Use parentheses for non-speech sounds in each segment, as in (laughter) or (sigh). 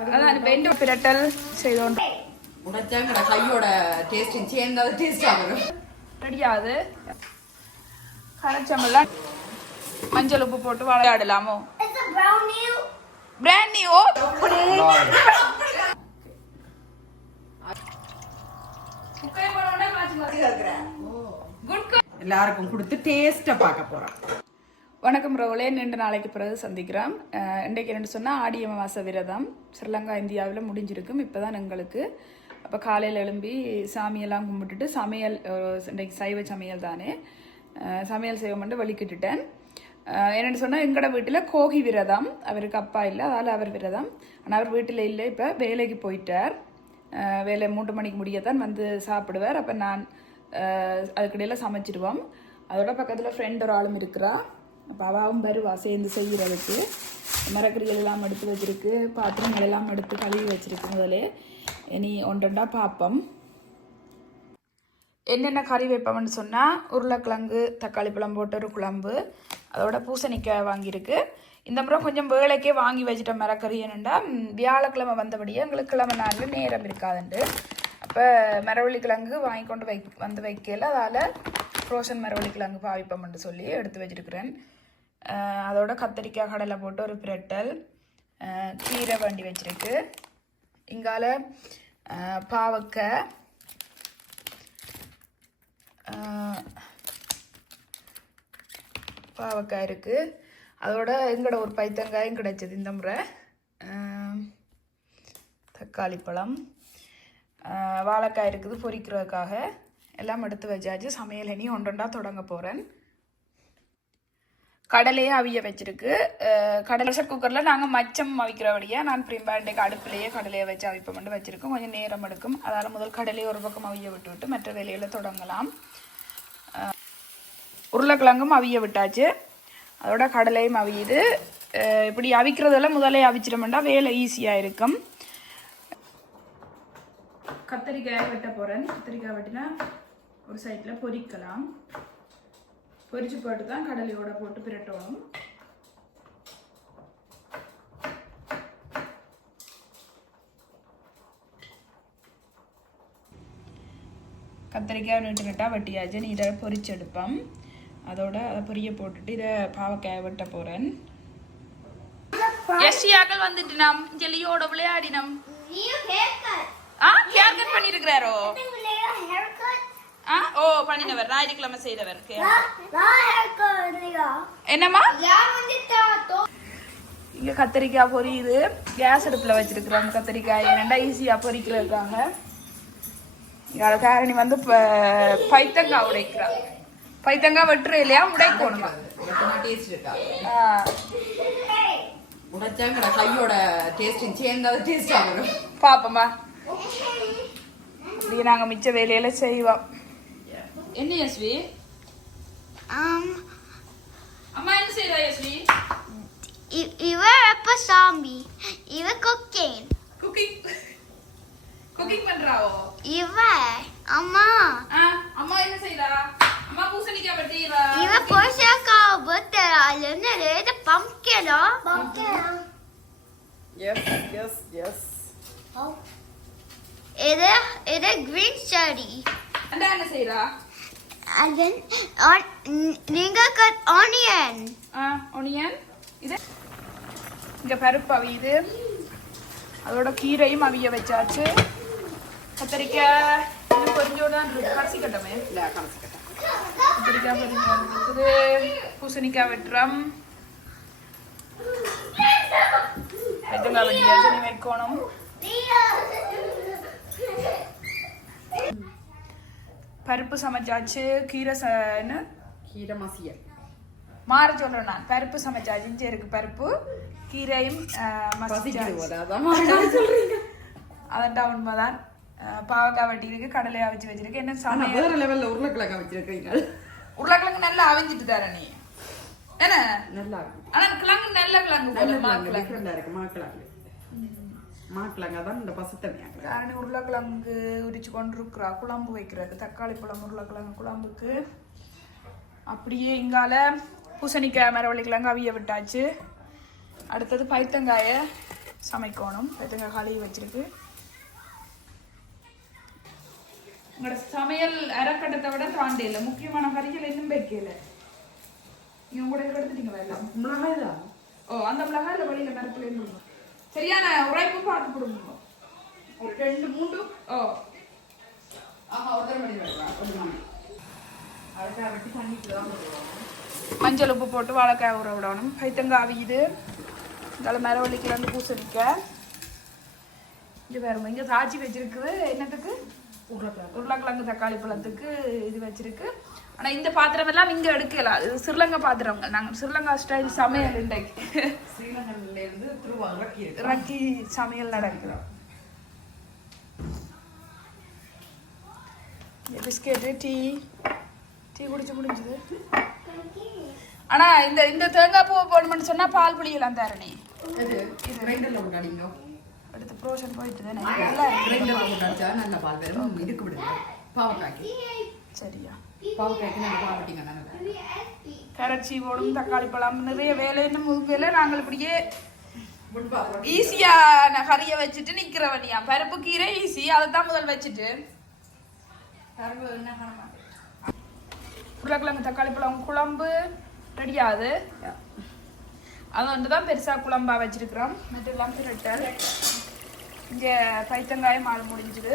அதான் என்ன பிரட்டல் உடைச்சாங்கட கையோட டேஸ்ட் சேர்ந்தாது டேஸ்டா வரும் ரெடியாகுது கரைச்சமெல்லாம் மஞ்சள் உப்பு போட்டு விளையாடலாமோ? பிராண்ட் நியூ எல்லாருக்கும் கொடுத்து டேஸ்டா பார்க்க போறோம். வணக்கம் ரவுலே நின்று நாளைக்கு பிறகு சந்திக்கிறோம். இன்றைக்கு ரெண்டு சொன்னால் ஆடி அமாவாசை விரதம். ஸ்ரீலங்கா இந்தியாவில் முடிஞ்சிருக்கும். இப்போ தான் எங்களுக்கு அப்போ காலையில் எழும்பி சாமியெல்லாம் கும்பிட்டுட்டு சமையல் இன்றைக்கு சைவ சமையல் தானே. சமையல் சமையல் மட்டும் வலிக்கிட்டுட்டேன் என்னென்னு சொன்னால் எங்களோட வீட்டில் கோகி விரதம். அவருக்கு அப்பா இல்லை அதால் அவர் விரதம். ஆனால் அவர் வீட்டில் இல்லை இப்போ வேலைக்கு போயிட்டார். வேலை மூன்று மணிக்கு முடியத்தான் வந்து சாப்பிடுவார். அப்போ நான் அஹ் அதுக்கிடையில் சமைச்சிடுவோம் அதோட பக்கத்தில் ஃப்ரெண்ட் ஒரு ஆளும் இருக்கிறா. அப்போ அவாவும் வருவா சேர்ந்து செய்கிறதுக்கு மரக்கறிகள் எல்லாம் எடுத்து வச்சிருக்கு பாத்திரங்கள் எல்லாம் எடுத்து கழுவி வச்சுருக்கு முதலே. இனி ஒன்றண்டா பார்ப்போம். என்னென்ன கறி வைப்போம்னு சொன்னால் உருளைக்கிழங்கு தக்காளி பழம் போட்ட ஒரு குழம்பு அதோட பூசணிக்காய் வாங்கியிருக்கு. இந்த முறை கொஞ்சம் வேலைக்கே வாங்கி வச்சிட்ட மரக்கறி என்னென்னா வியாழக்கிழமை வந்தபடியே எங்களுக்கு கிழமை நாளில் நேரம் இருக்காதுண்டு. அப்போ மரவள்ளிக்கிழங்கு வாங்கி கொண்டு வை வந்து வைக்கல அதால் ஃப்ரோசன் மரவள்ளிக்கிழங்கு பாவிப்போம்னு சொல்லி எடுத்து வச்சிருக்கிறேன். அதோட கத்திரிக்காய் கடலை போட்டு ஒரு பிரட்டல் கீரை வண்டி வச்சிருக்கு. இங்கால பாவக்காய் பாவக்காய் இருக்குது அதோட எங்கட ஒரு பைத்தங்காயும் கிடைச்சது இந்த முறை. தக்காளி பழம் வாழைக்காய் இருக்குது பொரிக்கிறதுக்காக. எல்லாம் எடுத்து வச்சாச்சு. சமையல் இனி ஒன்றொண்டா தொடங்க போகிறேன் கடலையே அவிய வச்சிருக்கு. கடல் கடலை ப்ரெஷர் குக்கரில் நாங்கள் மச்சம் அவிக்கிறபடியாக நான் பிரிம்பாண்டைக்கு அடுப்புலையே கடலையை வச்சு அவிப்போம் மட்டும் வச்சுருக்கோம். கொஞ்சம் நேரம் எடுக்கும். அதால் முதல் கடலையை ஒரு பக்கம் அவிய விட்டு விட்டு மற்ற வேலையில் தொடங்கலாம். உருளைக்கிழங்கும் அவிய விட்டாச்சு. அதோட கடலையும் அவியுது. இப்படி அவிக்கிறதெல்லாம் முதலே அவிச்சிட்டோம்னா வேலை ஈஸியாக இருக்கும். கத்தரிக்காயை வெட்ட போகிறேன் கத்தரிக்காய் வெட்டினா ஒரு சைட்டில் பொரிக்கலாம். பொரிச்சு போட்டு தான் கடலையோட போட்டு பிரட்டணும். கத்திரிக்காய் நீட்டு நட்டா வெட்டியாச்சு. நீ இதை பொரிச்சு எடுப்போம். அதோட அதை பொரிய போட்டுட்டு இதை பாவக்காயை வெட்ட போகிறேன் எஸ்டியாக்கள் வந்துட்டு நம் ஜெல்லியோட விளையாடினம். ஆ ஹேர் கட் பண்ணியிருக்கிறாரோ. ஆ? ஓ பண்ணினவர். ஞாயிற்றுக்கிழமை செய்தவர்? என்னம்மா? யார் வந்துட்டா? தோ- இங்கே கத்திரிக்காய் பொரியுது. கேஸ் அடுப்பில் வச்சிருக்கிறோம். கத்திரிக்காய் ரெண்டா ஈஸியாக பொரிக்கிறதுக்காக இங்கே காரணி வந்து பைத்தங்காய் உடைக்கிறா. பைத்தங்காய் வெட்டுற இல்லையா? உடைக்கணுமா? உடைச்சாங்கட. கையோட டேஸ்ட் சேர்ந்தாது டேஸ்டா வரும் பாப்போம்மா. இப்படி நாங்கள் மிச்ச வேலையில செய்வோம். என்ன யஸ்வி? Um, அம்மா என்ன செய்யறா யஸ்வி? இ- இவர் எப்ப சாமி இவர் cooking. Cooking cooking பண்றாவோ? இவ அம்மா. ஆ அம்மா என்ன செய்யறா அம்மா பூசணிக்காய் வெட்டிடுறா இவ பொரிசக்காய் பத்தரா என்ன ரேத பம்கினா பம்கினா எஸ் எஸ் எஸ் இது இது green chutney அண்டா என்ன செய்யறா and then on நீங்க cut onion. ஆ ஒனியன் இது இங்க பருப்பு அவியுது. அதோட கீரையும் அவிய வச்சாச்சு. கத்திரிக்காய் இன்னும் கொஞ்சோடு தான் இருக்கு. கடைசி கட்டமே. இல்ல கலந்துக்கிட்டேன் கத்திரிக்காய் பொரிஞ்சு இருக்குது. பூசணிக்காய் வெட்டுறோம். வெத்தங்காய் வெட்டியாச்சு நீ வைக்கணும். பருப்பு சமைச்சாச்சு கீரை என்ன? கீரை மசியல். மாற சொல்றேன் நான். பருப்பு சமைச்சாச்சு இஞ்சி இருக்கு பருப்பு கீரையும் அதான் உண்மைதான். ஆஹ், பாவக்காய் வெட்டி இருக்கு கடலையை அவிச்சு வச்சிருக்கு. என்ன சமையல்? வேற லெவல்ல உருளைக்கிழங்கு வச்சிருக்கீங்க உருளைக்கிழங்கு நல்லா அவிஞ்சிட்டு தர நீ? என்ன? நல்லா ஆனா கிழங்கு நல்ல கிழங்கு நல்ல கிழங்கு இருக்கு மாக்கிழங்கு. மாக்கிழங்கு தான் இந்த பசுத்தன்மையாக காரணி உருளைக்கிழங்கு உரிச்சு கொண்டு இருக்கிறா குழம்பு வைக்கிறது. தக்காளி பழம் உருளைக்கிழங்கு குழம்புக்கு. அப்படியே இங்கால பூசணிக்காய் மரவள்ளி கிழங்கு அவிய விட்டாச்சு. அடுத்தது பைத்தங்காயை சமைக்கணும். பைத்தங்காய் கழுவி வச்சிருக்கு. உங்களோட சமையல் அரைக்கட்டத்தை விட தாண்டி இல்லை. முக்கியமான கறிகள் இன்னும் வைக்கல. நீங்க கூட எடுத்துட்டீங்களா எல்லாம் மிளகாய் தான். ஓ அந்த மிளகாய் இல்லை வெளியில மரத்துல இருந்து சரியான உரைப்பும் பார்த்து கொடுங்க ஒரு ரெண்டு மூன்று. ஓ. ஆஹா ஒரு வெட்டி தண்ணிக்கு தான் போடுவோம் மஞ்சள் உப்பு போட்டு வாழைக்காய் ஊற விடணும். பைத்தங்காய் அவியுது இதால் மரவள்ளிக்கிழங்கு பூசணிக்காய் இங்கே வேறு இங்கே சாச்சி வச்சிருக்குது என்னத்துக்கு? உருளைக்கிழங்கு. உருளைக்கிழங்கு தக்காளி பழத்துக்கு இது வச்சிருக்கு. ஆனால் இந்த பாத்திரம் எல்லாம் இங்கே எடுக்கல. இது ஸ்ரீலங்கா பாத்திரங்க நாங்கள் ஸ்ரீலங்கா ஸ்டைல் சமையல் இன்றைக்கு ஸ்ரீலங்கன்ல இருந்து திருவாரூர் இருக்கு ரக்கி சமையல் நடக்கிறோம் பிஸ்கெட்டு டீ. டீ குடிச்சு முடிஞ்சது. ஆனா இந்த இந்த தேங்காய் பூ போடணும்னு சொன்னா பால் புளியலாம் தரணி அடுத்து ப்ரோஷன் போயிட்டு தானே? நல்லா பால் வரும். இதுக்கு விடுங்க. பாவக்காய்க்கு. சரியா. பாவக்காய்க்கு நல்ல பால் விட்டீங்க நல்ல. கேரட் சீவோடும் தக்காளி பழம் நிறைய வேலை இன்னும் முழுக்கையில் நாங்கள் இப்படியே ஈஸியா கறியை வச்சுட்டு நிக்கிறவனியா பருப்பு கீரை ஈஸி. அதை தான் முதல் வச்சுட்டு. உருளைக்கிழங்கு தக்காளி பழம் குழம்பு ரெடியாது அது? வந்து தான் பெருசாக குழம்பா வச்சிருக்கிறோம். மற்றெல்லாம் பிரட்டல் இங்கே பைத்தங்காயம் மால் முடிஞ்சுது.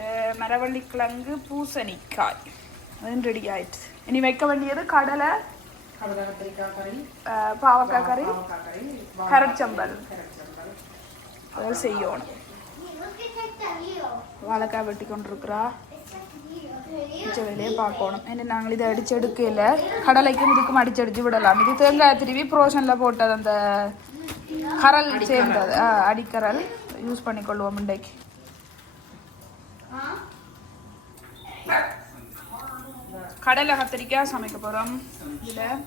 அஹ் மரவள்ளிக்கிழங்கு பூசணிக்காய். ரெடி ஆயிடுச்சு. இனி வைக்க வேண்டியது கடலை பாவக்காய் கறி கரச்சம்பல் கரைச்சம்பல் அதெல்லாம் செய்யணும் வாழைக்காய் வெட்டி கொண்டிருக்கிறா வேலையை பார்க்கணும் ஏன்னா நாங்கள் இதை அடிச்சு எடுக்கல கடலைக்கும் இதுக்கும் அடிச்சு அடிச்சு விடலாம் இது தேங்காய் திருவி ப்ரோஷனில் போட்டது அந்த கரல் சேர்ந்தது அடிக்கரல் யூஸ் பண்ணிக்கொள்வோம் இன்றைக்கு கடலை கத்திரிக்காய் சமைக்க போகிறோம் இதில்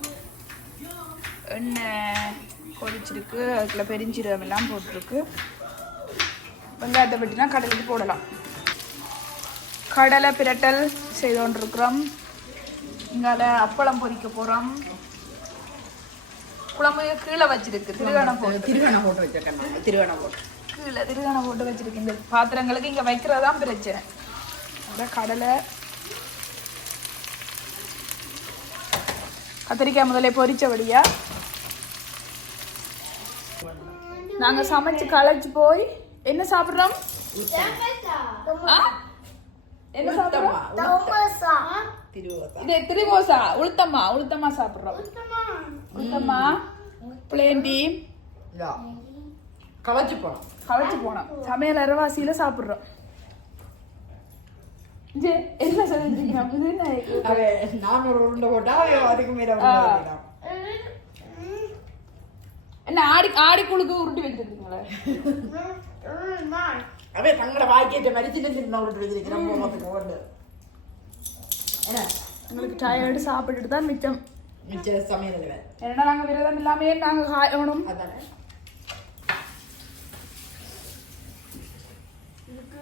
எண்ணெய் கொதிச்சிருக்கு. அதுக்குள்ள பெருஞ்சீரகம் எல்லாம் போட்டிருக்கு. வெங்காயத்தை வெட்டினா கடலுக்கு போடலாம். கடலை பிரட்டல் செய்து கொண்டிருக்கிறோம் இங்கால அப்பளம் பொரிக்க போகிறோம் குழம்பு கீழே வச்சிருக்கு. திருகணம் போட்டு. திருவண்ணா போட்டு வச்சிருக்கேன். திருவண்ணா போட்டு. கீழே திருகணம் போட்டு வச்சிருக்கு இந்த பாத்திரங்களுக்கு இங்கே வைக்கிறதான் பிரச்சனை. கடலை கத்திரிக்காய் முதல்ல பொரிச்சபடியா. நாங்க சமைச்சு களைச்சு போய் என்ன சாப்பிடுறோம்? என்ன சாப்பிடுறோம்? இது திரிவோசா. உளுத்தம்மா உளுத்தம்மா சாப்பிடுறோம். உளுத்தம்மா. பிளேண்டி. களைச்சு போனோம். களைச்சு போனோம். சமையல் அரைவாசியில சாப்பிடுறோம். என்ன அவ நான் ஒரு உருண்டை போட்டா அதுக்கு மேல. என்ன ஆடி ஆடி குழுக்கு உருட்டி வச்சிருக்கீங்களே? அவ தங்கட வாய்க்கேற்ற மாதிரி சின்ன உருண்டை வச்சிருக்கிறோம் போகிறதுக்கு ஓடு. என்ன உங்களுக்கு டயர்டு சாப்பிட்டுட்டு தான் மிச்சம். மிச்ச சமையல் வேலை ஏன்னா நாங்க விரதம் இல்லாமே நாங்க காயணும் அதானே இதுக்கு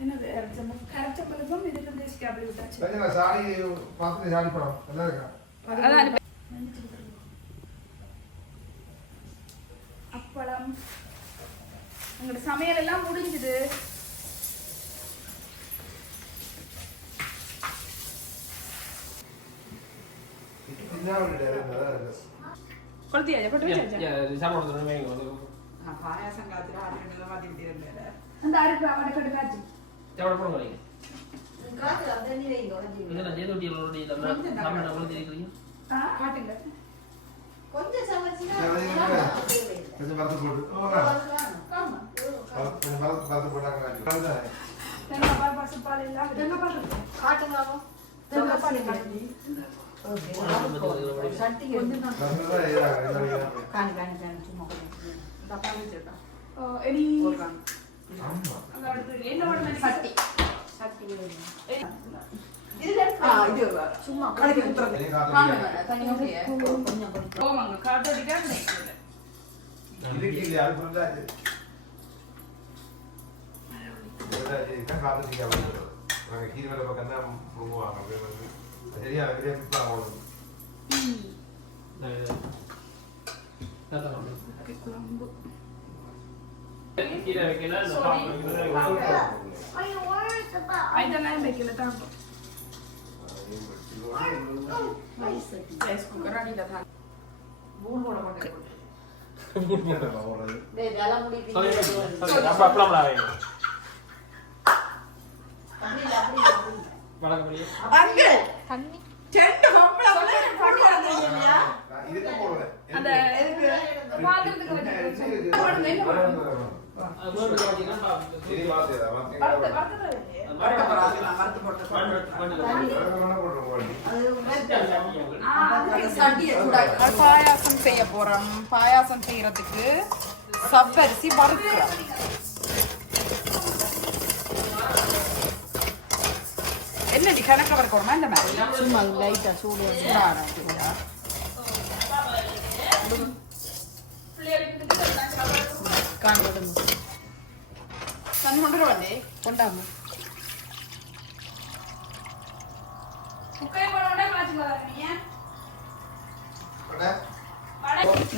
என்னது அரைச்சம்பல் கரைச்சம்பலுக்கும் இதுக்கு தேசிக்கு அப்படி விட்டாச்சு. சாரி பார்த்து சாரி படம் நல்லா இருக்கா? அப்பளம். எங்களோட சமையல் எல்லாம் முடிஞ்சுது. கொளுத்தியாச்சா கொட்டு வச்சாச்சா நான் பாயாசம் காத்துட்டு ஆறு ரெண்டு மாத்திக்கிட்டே இருந்தேன் அந்த அரைப்பு அவனை கட்டு காய்ச்சி ஆ? காட்டுங்க. கொஞ்சம் சமைச்சுனா கொஞ்சம் மரத்து போட்டு. ஆமா கொஞ்சம் மரத்து மரத்து போட்டாங்க. தேங்காய் பால் பசுப்பால் எல்லாம் தேங்காய் பால் இருக்கு. காட்டுங்க தேங்காய் பால் இருக்கு. சட்டி கொஞ்சம் தான். ஆமா காணி காணி காணி. சும்மா கொஞ்சம். தப்பா வச்சிருக்கான் ஓ, இனி ஒரு காணி அங்க அடுத்து என்ன வேணும் சட்டி சட்டி ஏய், இதுல இருக்கு. ஆ இது சும்மா கலக்கி ஊத்துறது காத்து தண்ணி ஊற்றிய கொஞ்சம் கொஞ்சம் போவாங்க காத்தடிக்கா கிடைக்கிறது இதுக்கு இல்லையா அது புரிஞ்சாச்சு இதுதான் காத்துட்டீங்க நாங்கள் கீழ் வேலை பக்கம் தான் போவாங்க அப்படியே வந்து சரியா வெளியே இதெல்லாம் வைக்கல தான் ரைஸ் குக்கர் அடியில் தான் பூல் போட மாட்டேன் அந்த பாயாசம் செய்ய போறோம் பாயாசம் செய்யறதுக்கு சப்பரிசி வறுக்கிறோம் என்னடி கணக்க வறுக்கணுமா இந்த மாதிரி சும்மா லைட்டா சூடு சூடாக தண்ணி கொண்டு வந்தே கொண்டாம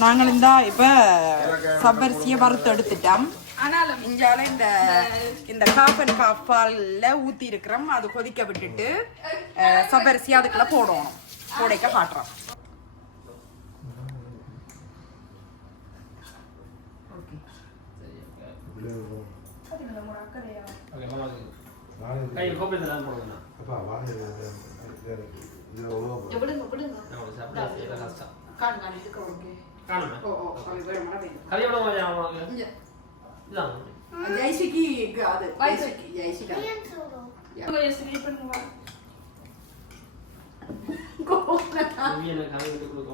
நாங்கள் இந்த இப்ப சப்பரிசியை வறுத்து எடுத்துட்டோம் ஆனாலும் இஞ்சால இந்த இந்த காப்பன் காப்பால்ல ஊத்தி இருக்கிறோம் அது கொதிக்க விட்டுட்டு அஹ், சப்பரிசி அதுக்குள்ள போடணும் போடைக்க காட்டுறோம் ஓகே மாமா கை கோபத்தில் தான் போடுங்க அப்பா வாங்க இது இது எவ்வளோ விடுங்க, விடுங்க. நம்ம சாப்பிட கஷ்டம் காணு, காணு, இதுக்கு ஓகே. காணுமே ஓ, ஓ, அது வேற மழை பெய்யுது. கதையோட கொஞ்சம் அவங்க இங்க. இதான். ஜெய்சிக்கு அது ஜெய்சிக்கு ஜெய்சிக்கு அது. கோவப்பட்டா. புவியனை கதை விட்டு கொடுக்க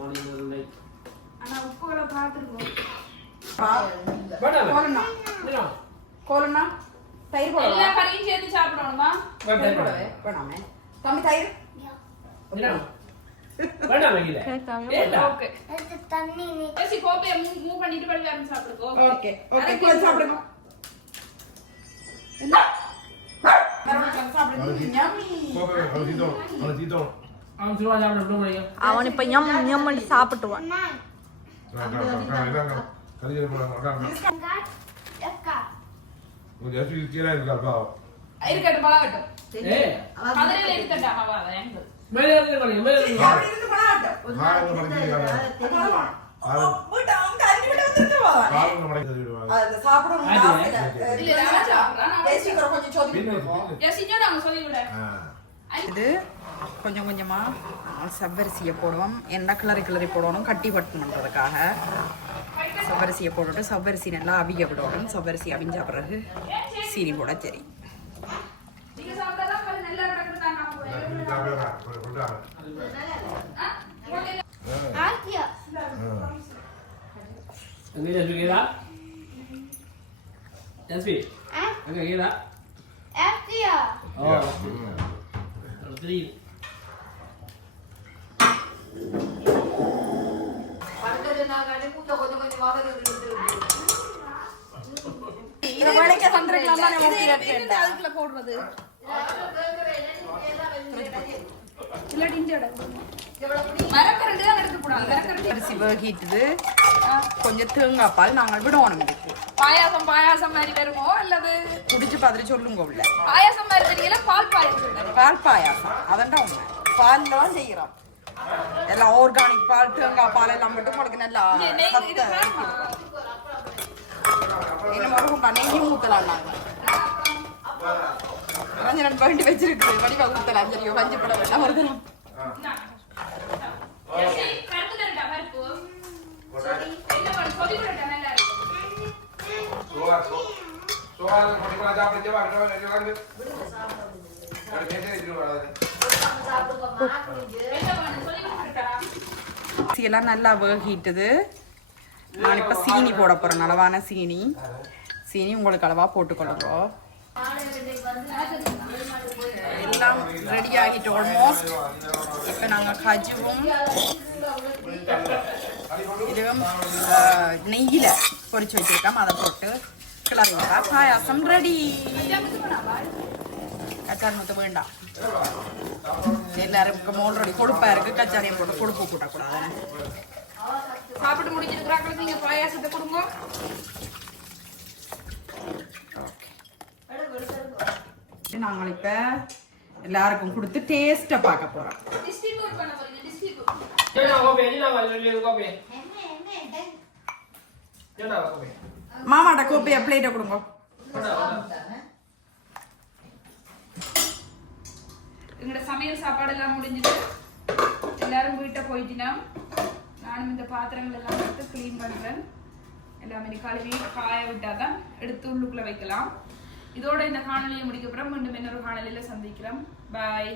கோலண்ணா தயிர் போடவா? எல்லா கறியும் சேர்த்து சாப்பிடணுமா தயிர் போடவே வேணாமே. தம்பி தயிர்? (laughs) அவனை இப்ப எம் எம் சாப்பிட்டுவான் கொஞ்சம் இருக்காப்பா இருக்கட்டும் பழகட்டும். மதுரையில எனக்கு மேலே இருந்து பாருங்க மேலே இருந்து இருந்து பழகட்டும். இது? கொஞ்சம் கொஞ்சமா சவ்வரிசியை போடுவோம் என்ன கிளறி கிளறி போடணும் கட்டி பட்டு பண்ணுறதுக்காக சவ்வரிசியை போட்டுட்டு சவ்வரிசி நல்லா அவிய விடணும். சவ்வரிசி அவிஞ்ச பிறகு சீனி போட சரி. நீங்க சாப்பிட்டா கொஞ்சம் நல்லா கிடக்குது நான் நாம போய் அங்கே எஸ்பி கீதா எஸ்பி அங்கே கீதா ஓ தெரியுது படுக்கிறது நான் கண்டு கூட்ட கொஞ்சம் கொஞ்சம் வாங்குறது இருக்கு. இதை வளைக்க தந்திருக்கலாம் தானே இது உங்களுக்கு இருந்து அதுக்குள்ள போடுறது இல்லாட்டி இஞ்சி அடை மரக்கரண்டி தான் எடுக்க கூடாது மரக்கரண்டி அரிசி வேகிட்டுது கொஞ்சம் தேங்காய் பால் நாங்கள் விடணும் இதுக்கு பாயாசம் பாயாசம் மாதிரி வருமோ அல்லது குடிச்சு பார்த்துட்டு சொல்லுங்க உள்ள பாயாசம் மாதிரி தெரியல பால் பாயாசம். பால் பாயாசம் அதான்டா உண்மை பால்ல தான் செய்கிறோம் எல்லாம் ஆர்கானிக் பால் தேங்காய் பால் எல்லாம் மட்டும் உங்களுக்கு நல்லா? இன்னும் மறுபடியும் நெய்யும் ஊற்றலாம் நாங்கள் கொஞ்சம் ரெண்டு வேண்டி வச்சிருக்கு வடிவா ஊற்றலாம் சரியோ பஞ்சு படம் வேண்டாம் வருதுலாம் ஏசி, பருப்பு எல்லாம் நல்லா இருக்கும். வேகிட்டுது. நான் இப்போ சீனி போட போகிறேன் அளவான சீனி. சீனி உங்களுக்கு அளவாக போட்டுக்கொள்ளுறோம் எல்லாம் ரெடி ஆகிட்டு ஆல்மோஸ்ட் இப்போ நாங்கள் கஜுவும் இதுவும் நெய்யில் பொரிச்சு வச்சுருக்கோம். அதை போட்டு கிளறுவோம். பாயாசம் ரெடி கச்சாரி முத்த வேண்டாம் எல்லாருக்கும் ஆல்ரெடி கொழுப்பா இருக்கு கச்சாரியம் போட்டு கொழுப்பு கூட்டக்கூடாது சாப்பிட்டு முடிஞ்சிருக்கிறாங்க நீங்க பாயாசத்தை கொடுங்க. நாங்கள் இப்ப எல்லாருக்கும் கொடுத்து டேஸ்ட்டை பார்க்க copia. மாமாட்ட கோப்பையை பிளேட்டை கொடுங்க. எங்களோட சமையல் சாப்பாடு எல்லாம் முடிஞ்சுட்டு எல்லாரும் வீட்டை போயிட்டினா நானும் இந்த பாத்திரங்கள் எல்லாம் எடுத்து க்ளீன் பண்ணுறேன் எல்லாமே கழுவி காய விட்டாதான் எடுத்து உள்ளுக்குள்ளே வைக்கலாம். இதோட இந்த காணொலியை முடிக்கப்புறம் மீண்டும் இன்னொரு காணொலியில் சந்திக்கிறோம். பாய்